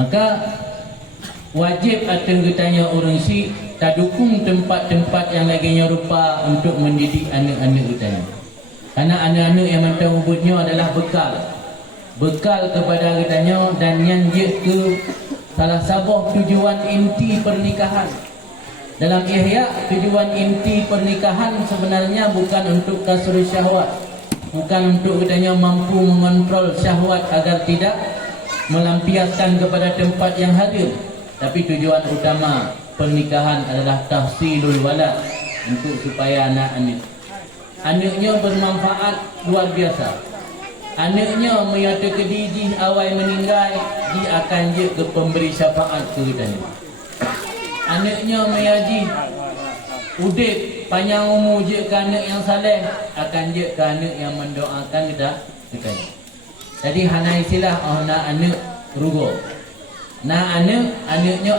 Maka wajib atau katanya orang si tak dukung tempat-tempat yang laginya rupa untuk mendidik anak-anak katanya. Karena anak-anak yang mentang ubudnya adalah bekal kepada katanya, dan yang dia ke salah satu tujuan inti pernikahan. Dalam Ihya, tujuan inti pernikahan sebenarnya bukan untuk kasrul syahwat, bukan untuk katanya mampu mengontrol syahwat agar tidak melampiaskan kepada tempat yang hadir. Tapi tujuan utama pernikahan adalah tahsilul walad, untuk supaya anaknya bermanfaat luar biasa. Anaknya menyata kediji awal meninggal, dia akan je ke pemberi syafaat kepadanya. Anaknya menyaji udip panjang umur je ke anak yang saleh, akan je ke anak yang mendoakan kita. Jadi hana istilah nak anak rugo. Nah anaknya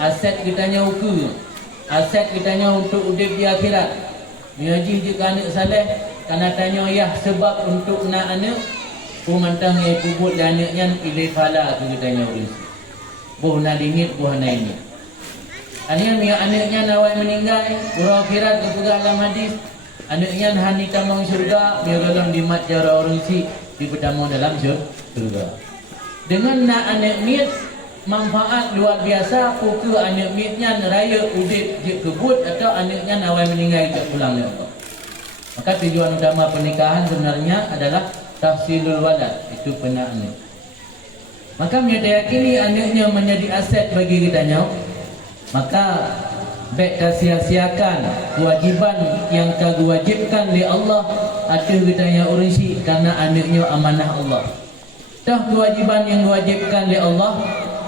aset kitanya ukur, aset kitanya untuk udip di akhirat. Mengaji je ke anak saleh, karena tanya ya sebab untuk nak anak pemantang yang kubut dan anaknya pilih pala tu kitanya urus. Buh nak dingit, buh nak ini. Anaknya nawai meninggal, urang akhirat kepegang dalam hadis. Anaknya hani tamang syurga, dia galang di mat jara orang si di pertama dalam syurga. Dengan nak anak mit manfaat luar biasa, pukul anak mitnya raya udip je kebut atau anaknya nawai meninggal ke pulang dia. Maka tujuan utama pernikahan sebenarnya adalah tahsilul walad, itu penak anak. Maka mereka yakini anaknya menjadi aset bagi kitanya. Maka baik tak sia-siakan kewajiban yang kau wajibkan oleh Allah atas kitanya urus karena anaknya amanah Allah. Dah kewajiban yang diwajibkan oleh Allah,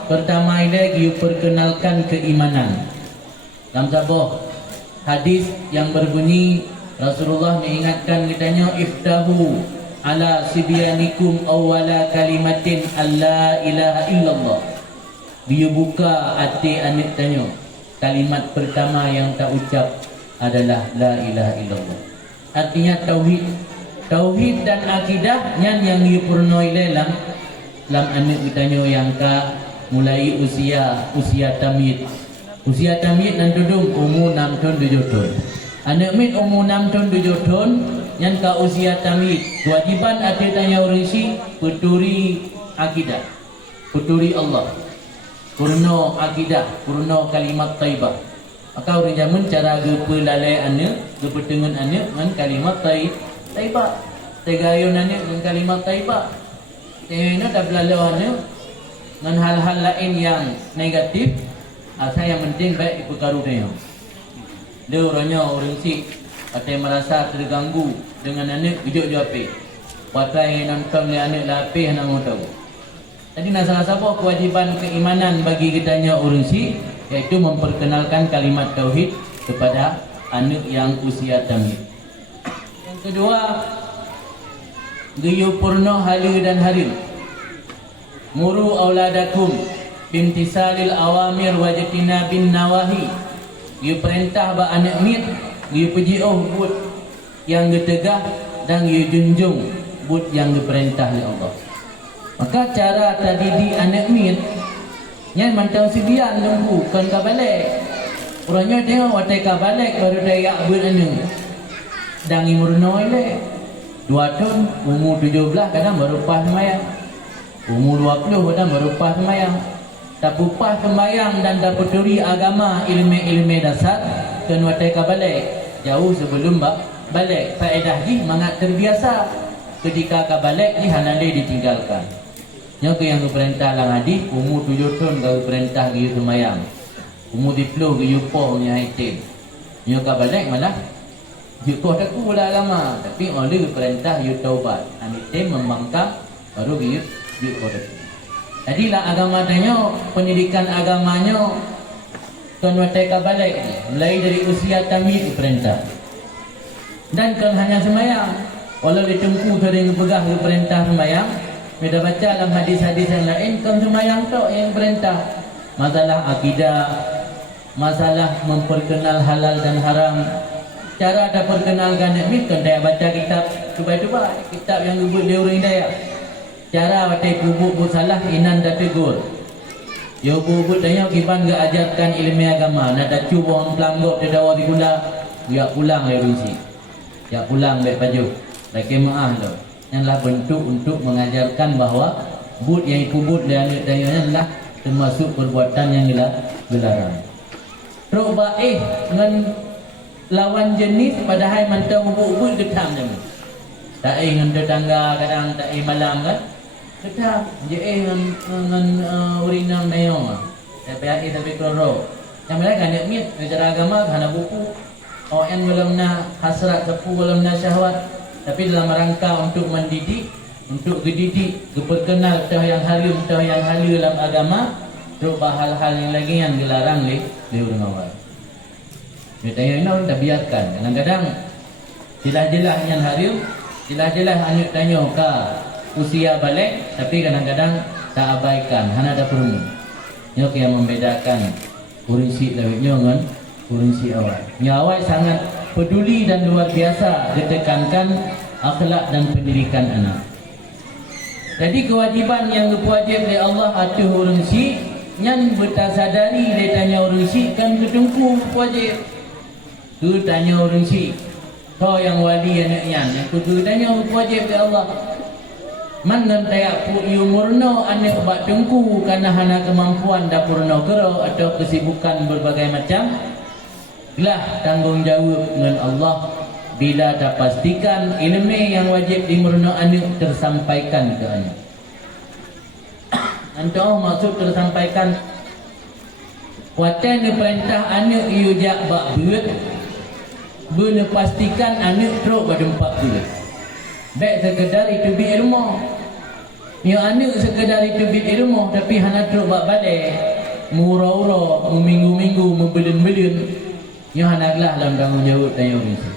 pertama lagi perkenalkan keimanan. Dalam sebuah hadis yang berbunyi, Rasulullah mengingatkan kitanya, iftahu ala sibyanikum awwala kalimatin alla ilaha illallah. Dia buka hati anak tanya, kalimat pertama yang tak ucap adalah la ilaha illallah. Artinya tauhid dan akidah yang dia purnoi dalam anak kitanya yang ka mulai usia tamid. Usia tamid nan tudung umur 6 tahun 7 tahun. Anak mit umur 6 tahun 7 tahun yang ka usia tamid. Kewajiban ada tanya urisi peturi akidah, peturi Allah. Purno akidah, purno kalimat taibah. Maka orang zaman cara gepe lalai anak, gepe dengan anak dengan kalimat taibah. Tegayun anak dengan kalimat taibah. Tena dah berlalu anak dengan hal-hal lain yang negatif. Asal yang penting baik diperkaru dia. Dia orangnya orang si atau merasa terganggu dengan anak, hidup dia api. Pakai nonton dia anak lah api, nak mahu tahu. Jadi salah satu kewajiban keimanan bagi kitanya orang si, iaitu memperkenalkan kalimat tauhid kepada anak yang usia tamid. Yang kedua, gayu purno halil dan haril. Muru auladakum bimtisalil awamir wajtina bin nawahi. Gayu perintah ba anak mit, gayu puji'uh bud yang getegah dan gayu junjung bud yang diperintah oleh Allah. Maka cara tadi di anak mit yang mantau sibian nunggu kan ka balik. Orangnya tengok watai ka balik baru dia abut anu. Dan umur noi le. 2 tahun, umur 17 kadang baru pas sembahyang. Umur 20 kadang baru pas sembahyang. Tak pas sembahyang dan tak peduli agama ilmu dasar kan watai ka balik. Jauh sebelum balik. Faedah ji mangat terbiasa. Ketika ka balik ni hanale ditinggalkan. Yang tu yang perintah lang hadis umur 7 tahun kau perintah giyu semayang. Umur 10 giyu poh ni haitin. Nyo ka balik malah yu poh tak pula agama, tapi oleh perintah yu taubat. Anitem membangkang baru giyu poh tak. Jadilah agama tanya pendidikan agamanya kan watai ka balik mulai dari usia tamid perintah. Dan kan hanya semayang. Walau ditempuh sering pegang perintah semayang, kita baca dalam hadis-hadis yang lain, kan semayang tu yang perintah. Masalah akidah, masalah memperkenal halal dan haram. Cara ada perkenalkan ni, kan saya baca kitab cuba-cuba, kitab yang dibuat oleh orang Hidayah. cara watai kubuk salah inan dah tegur. Yo kubuk tanya kiban gak ajarkan ilmu agama, nak dah cuba orang pelanggok dia dawa di gula, ya pulang le rusi. Ya pulang le baju. Lagi maaf lo. Yanlah bentuk untuk mengajarkan bahawa but yang ikubut dan dayanya adalah termasuk perbuatan yang dilarang. Teruk baik dengan lawan jenis padahal mantau ubut-ubut getam je. Tak dengan tetangga kadang tak malam kan. Getam je dengan urinam dayong. Tapi tapi kloro. Yang mereka nak mit secara agama kerana buku. ON belum nak hasrat sepu belum nak syahwat. Tapi dalam rangka untuk mendidik, untuk dididik, keperkenal tahu yang halu dalam agama, terubah hal-hal yang lagi yang dilarang oleh orang awam. Dia tanya ini orang tak biarkan. Kadang-kadang jelas-jelas yang halu, jelas-jelas anak tanya ke usia balik, tapi kadang-kadang tak abaikan, hanya ada perlu. Ini yang membedakan kursi lawiknya dengan kursi awal. Yang awal sangat peduli dan luar biasa ditekankan akhlak dan pendidikan anak. Jadi kewajiban yang berwajib oleh Allah atuh orang si yang bertasadari dia tanya orang si kan ketungku wajib. Tu tanya orang si kau yang wali anaknya yang kudu tanya wajib oleh Allah. Man ngam tayak pu umurno anak bak tungku karena hana kemampuan dapurno kero atau kesibukan berbagai macam. Lah tanggungjawab dengan Allah bila dah pastikan ilmu yang wajib dimurna anak tersampaikan ke anak. Antara maksud tersampaikan watan perintah anak iujak bak beut beuna pastikan anak teruk berdempak beut. Baik sekedar itu bi ilmu. Ya anak sekedar itu bi ilmu tapi hana teruk bak badai. Murau-urau, minggu-minggu, membelin-belin. Yang anaklah dalam tanggungjawab tanya orang itu.